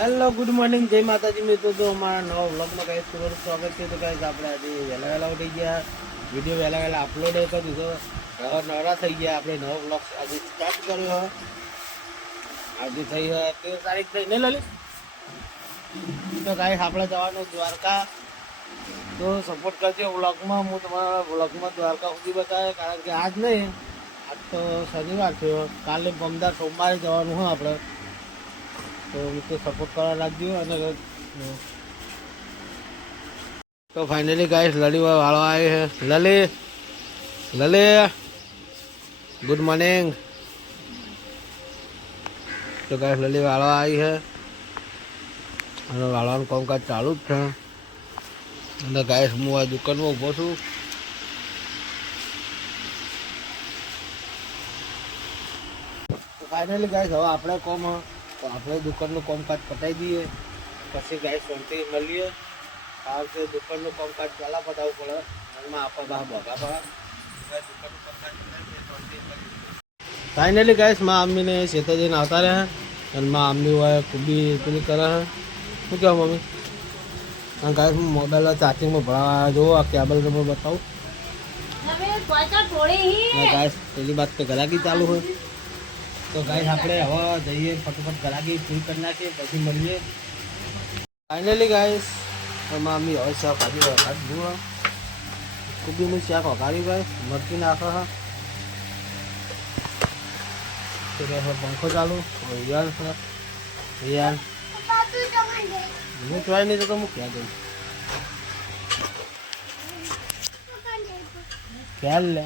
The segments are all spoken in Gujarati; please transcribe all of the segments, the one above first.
હેલો ગુડ મોર્નિંગ જય માતાજી મિત્રો. તો અમારા નવા વ્લોગમાં કઈ તમારું સ્વાગત છે. તો કઈ આપણે આજે વહેલા ઉઠી ગયા, વિડીયો વહેલા અપલોડ કરી દીધો. હવે નવરા થઈ ગયા, આપણે નવો વ્લોગ આજે સ્ટાર્ટ કર્યો. આજે થઈ 13 તારીખ થઈ ને લલિત. તો કાંઈ આપણે જવાનું દ્વારકા. તો સપોર્ટ કરજો વ્લોગમાં. હું તમારા વ્લોગમાં દ્વારકા સુધી બતાવે, કારણ કે આજ નહીં, આજ તો શનિવાર થયો, કાલે પમદાર સોમવારે જવાનું હોય આપણે. તો મિત્રો સપોર્ટ કરવા લાગજો. અને તો ફાઇનલી ગાઈસ લલી વાળો આવી છે. લલી ગુડ મોર્નિંગ. તો ગાઈસ લલી વાળો આવી છે અને વાળવાનું કામકાજ ચાલુ જ છે. અને ગાઈસ હું આ દુકાનમાં ઊભો છું. ફાઇનલી ગાઈસ હવે આપણે કોમ, તો આપણે દુકાનનું કામકાજ પતાવી દઈએ, પછી ગાય શાંતિ મળીએ. કારણ કે દુકાનનું કામકાજ પહેલાં પતાવવું પડે, એમાં આપણે બહાર ભોગા પડે. દુકાનનું કામકાજ ફાઇનલી ગાઈસ માં અમ્મીને શેતા જઈને આવતા રહ્યા. અને માં અમ્મી હોય કુબી પેલી કરે છે. શું કહેવાય મમ્મી? અને ગાઈસ હું મોબાઈલ ચાર્જિંગમાં ભરાવા જોઉં, આ કેબલ નંબર બતાવું. ગાઈસ પેલી બાત તો ગરાગી ચાલુ હોય. તો ગાઈસ આપણે હવે જઈએ, ફટાફટ ગરાગી પૂરી કરી નાખીએ, પછી મળીએ. ફાઇનલી ગાઈસ મમ્મી હવે શાક ભાજી વઘારી જુઓ. કુબીનું શાક વઘારી ગાઈસ, મરચી નાખો. હા તો પંખો ચાલુ. યાર હું ટ્રાય નહીં તો હું ક્યાં ગઈ ખ્યાલ લે.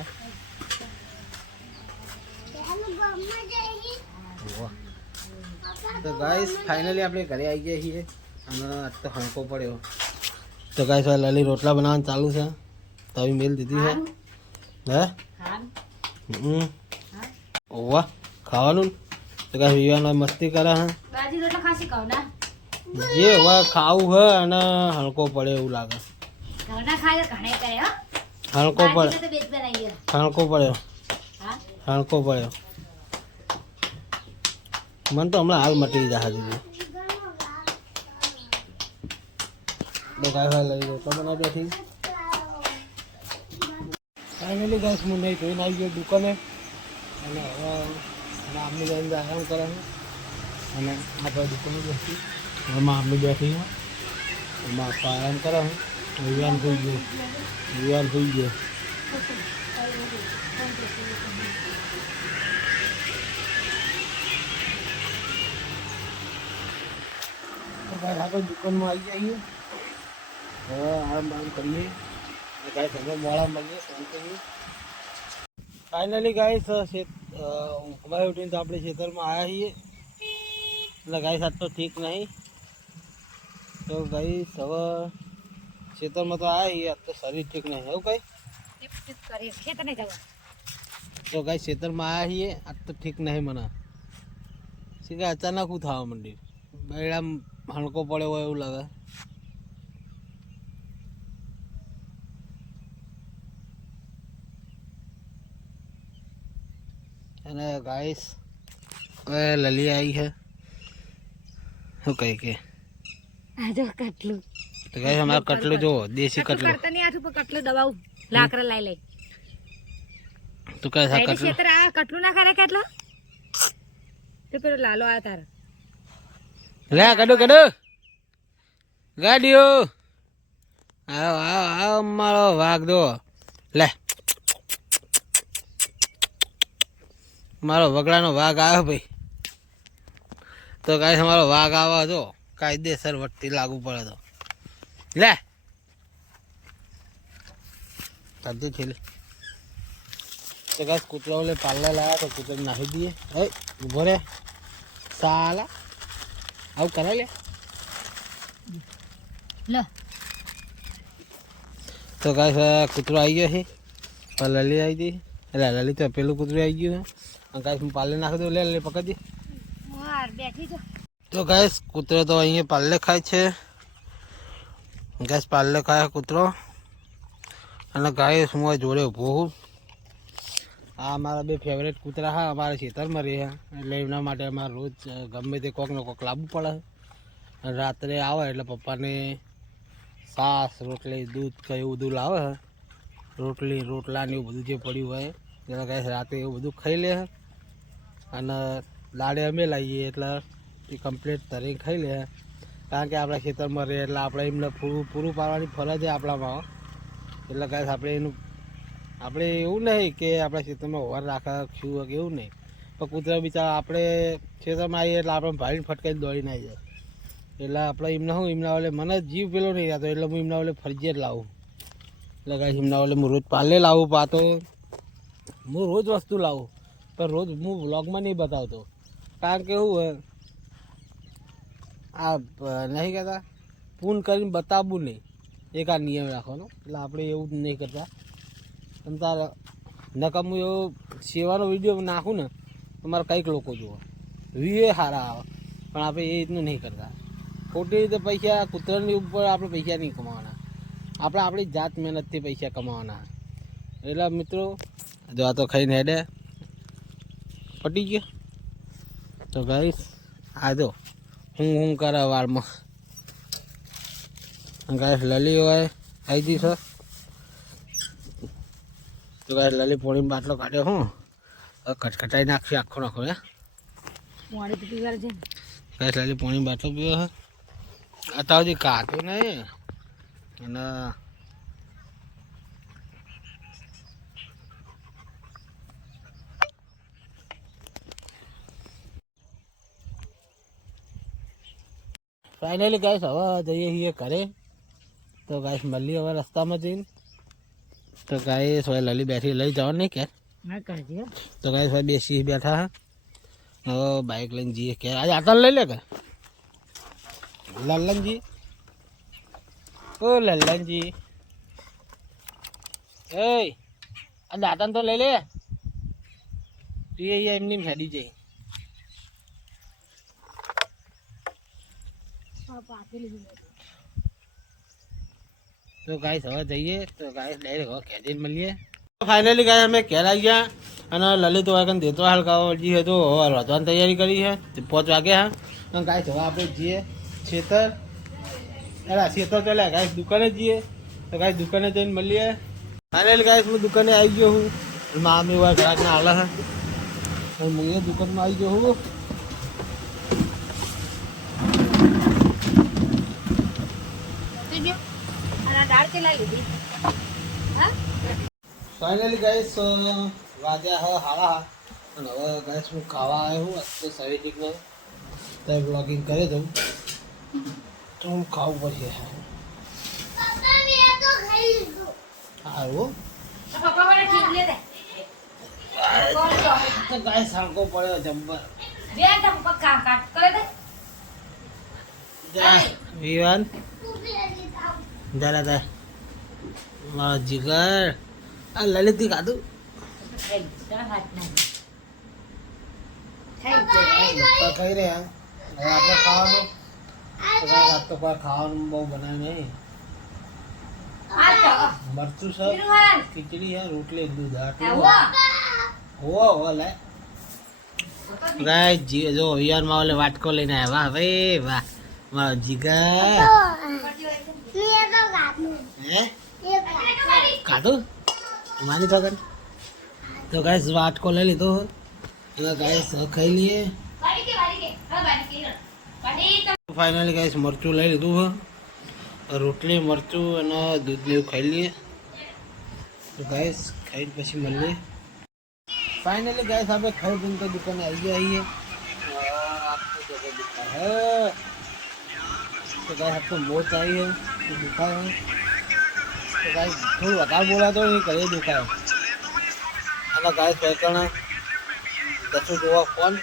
તો ગાઈસ ફાઇનલી આપણે ઘરે આવી ગયા છીએ અને આજ તો હંકો પડ્યો. તો ગાઈસ લલી રોટલા બનાવવાનું ચાલુ છે. તવી મેલ દીધી છે. હે ઓવા ખાવાનું. તો ગાઈસ વિવાન મસ્તી કરે છે. જે હવે ખાવું હે અને હલકો પડે એવું લાગે. હલકો પડ્યો. મને તો હમણાં હાલ મટી જશે દીધી. તો ગાય લઈ લો તો બનાવી બેઠી. ફાઇનલી ગાઈસ હું નહીં ધોઈને આવી ગયો દુકાને. અને હવે આમની લઈને આરામ કરે છે. અને આપણે દુકાને બેસી એમાં આમની બેઠી છે. એમાં આપવા આરામ કરે છે. વિવાન થઈ ગયો. આપણે દુકાનમાં આવી જઈએ. હવે આરામ કરીએ. ગાઈસ હવે મોડા મળીએ શાંતિ. ફાઇનલી ગાઈસ સવારે ઉઠીને તો આપણે ખેતરમાં આવ્યા છીએ. એટલે ગાઈસ આજ તો ઠીક નહીં. તો ગાઈસ હવે ખેતરમાં તો આવ્યા છીએ, આજ તો શરીર ઠીક નહીં. એવું કઈ તો ગાઈસ ખેતરમાં આવ્યા છીએ, આજ તો ઠીક નહીં મને. શું કે અચાનક હું થવા માંડી, બૈડા હલકો પડ્યો હોય એવું લાગે. અને ગાઈસ હવે લલી આવી છે. શું કહી કે કટલું. તો ગાઈસ અમારું કટલું જો દેશી કટલું. કટલું દબાવ લાકડા લઈ લઈ. તું કહે કટલું ના કરે કેટલો તો પેલો લાલો આ તારા લે કડો ગાડીઓ આવ મારો વાઘ દો. લે મારો વગડાનો વાઘ આવ્યો ભાઈ. તો ગાઈસ અમારો વાઘ આવે જો કાયદેસર વટથી લાગુ પડે તો લે તાજી છેલી. તો ગાઈસ કૂતરાઓ લે પાલ્લા લાવ્યા, તો કૂતરા નાખી દઈએ. ઉભો રે સાલા, આવું કરે લે. તો ગાઈસ કૂતરો આવી ગયો છે. લલી આવી ગઈ. એટલે લલી તો પેલું કૂતરું આવી ગયું છે. ગાઈસ હું પાલે નાખી દઉં. લે પકડી દે. તો ગાઈસ કૂતરો તો અહીંયા પાલે ખાય છે. ગાઈસ પાલે ખાય કૂતરો. અને ગાઈસ હું જોડે ઊભો છું. આ મારા બે ફેવરેટ કૂતરા હા અમારા ખેતરમાં રહે, એટલે એમના માટે અમારે રોજ ગમે તે કોક ને કોક લાવવું પડે. અને રાત્રે આવે એટલે પપ્પાને છાસ રોટલી દૂધ કે એવું બધું લાવે હે. રોટલી રોટલા ને એવું બધું જે પડ્યું હોય એટલે ગાઈસ રાતે એવું બધું ખાઈ લે હે. અને દાડે અમે લાવીએ એટલે એ કમ્પ્લીટ તરીને ખાઈ લે. કારણ કે આપણા ખેતરમાં રહે એટલે આપણે એમને પૂરું પાડવાની ફરજ છે આપણામાં. એટલે ગાઈસ આપણે એવું નહીં કે આપણા ખેતરમાં ઓવર રાખે શું હોય કે એવું નહીં. પણ કૂતરા બિચારા આપણે ખેતરમાં આવીએ એટલે આપણે ભાઈને ફટકાઈને દોડીને આવી જાય. એટલે આપણે એમના ઓલે મને જીવ પેલો નહીં રહેતો એટલે હું એમના ઓલે ફરજિયાત લાવું. એટલે ગાઈસ એમના ઓલે હું રોજ પાલે લાવું પાતો હું રોજ વસ્તુ લાવું પણ રોજ હું વ્લોગમાં નહીં બતાવતો. કારણ કે શું હોય આ નહીં કહેતા પૂન કરીને બતાવવું નહીં એક આ નિયમ રાખવાનો. એટલે આપણે એવું જ નહીં કરતા. અને તારે નકમ હું એવો સેવાનો વિડીયો નાખું ને તો મારે કંઈક લોકો જુઓ વ્યૂ સારા આવે પણ આપણે એ રીતનું નહીં કરતા. ખોટી રીતે પૈસા કૂતરાની ઉપર આપણે પૈસા નહીં કમાવાના. આપણે આપણી જાત મહેનતથી પૈસા કમાવાના. એટલે મિત્રો જો આ તો ખાઈને હેડે પટી ગયો. તો ગાઈસ આ જો હું કરે વાળમાં ગાઈસ લલી હોય આવી દી સર. તો ગાઈસ લલી પોણીનો બાટલો કાઢ્યો હું ખટખટાઈ નાખશે આખો નાખો હે. ગાઈસ લલી પોણીનો બાટલો પીવો હે. અત્યાર સુધી કાઢતો નહીં અને ફાઇનલી ગાઈસ હવે જઈએ છીએ ઘરે. તો ગાઈસ મળીએ હવે રસ્તામાં જઈને. તો ગાઈસ હવે લલી બેઠી લઈ જવાનું નહીં કે તો ગાઈસ હવે બેસી બેઠા હે. હવે બાઇક લઈને જઈએ કે આજે આટલ લઈ લે કે લલ્લનજી ઓ લલ્લનજી એ આ દાંતન તો લઈ લે તું એમની હેડી જઈ. તો ગાઈસ હવે જઈએ. તો ગાઈસ ડાયરેક્ટ હવે ખેડીને મળીએ. ફાઇનલી ગાઈસ અમે ઘેર આવી ગયા અને લલિત વાગન દેતો હલકાવા જઈએ. તો હવે રોધવાની તૈયારી કરી છે 5 વાગ્યા હા. અને ગાઈસ હવે આપણે જઈએ ખેતર ચાલ્યા ગાઈસ દુકાને જઈએ. તો ગાઈસ દુકાને જઈને મળીએ. ફાઇનલી ગાઈસ હું દુકાને આવી ગયો હું. મામી વાર ગ્રાહકને હાલે છે હું એ દુકાનમાં આવી ગયો હું. ફાઇનલી ગાઈસ વાગ્યા હવે હાડા અને હવે ગાઈસ હું ખાવા આવ્યો હું તો સવેટીકમાં તો બ્લોગિંગ કરે તો હું ખાવું પડશે. સારું તો ગાઈસ સાંકો પડ્યો જબ્બર વિવાન જરા મારો જીગર આ લલિતથી ખાધું ખાઈ રહ્યા. હવે આપણે ખાવાનું તો કોઈ ખાવાનું બહુ બનાવ્યું નહીં. મરચું છે ખીચડી છે રોટલી દૂધ આટલું લે ગાય જો યારમાં ઓલે વાટકો લઈને આવ્યા. વાહ ભાઈ વાહ મારો જીગર હે ખાધું માની પકડ. તો ગાઈસ વાટકો લઈ લીધો અને ગાઈસ ખાઈ લઈએ. ફાઇનલી ગાઈસ મરચું લઈ લીધું છે રોટલી મરચું અને દૂધ ને એવું ખાઈ લઈએ. તો ગાઈસ ખાઈને પછી મળીએ. ફાઇનલી ગાઈસ આપણે ખાઈ પીને તો દુકાને આવી ગયા છીએ. तो गाइस आपको बहुत चाहिए तो दुखा है. तो गाइस थोड़ा વધારે બોલા તો નહીં કરે દુખાય. અને ગાઈસ પેકણ દસું જોવા ફોન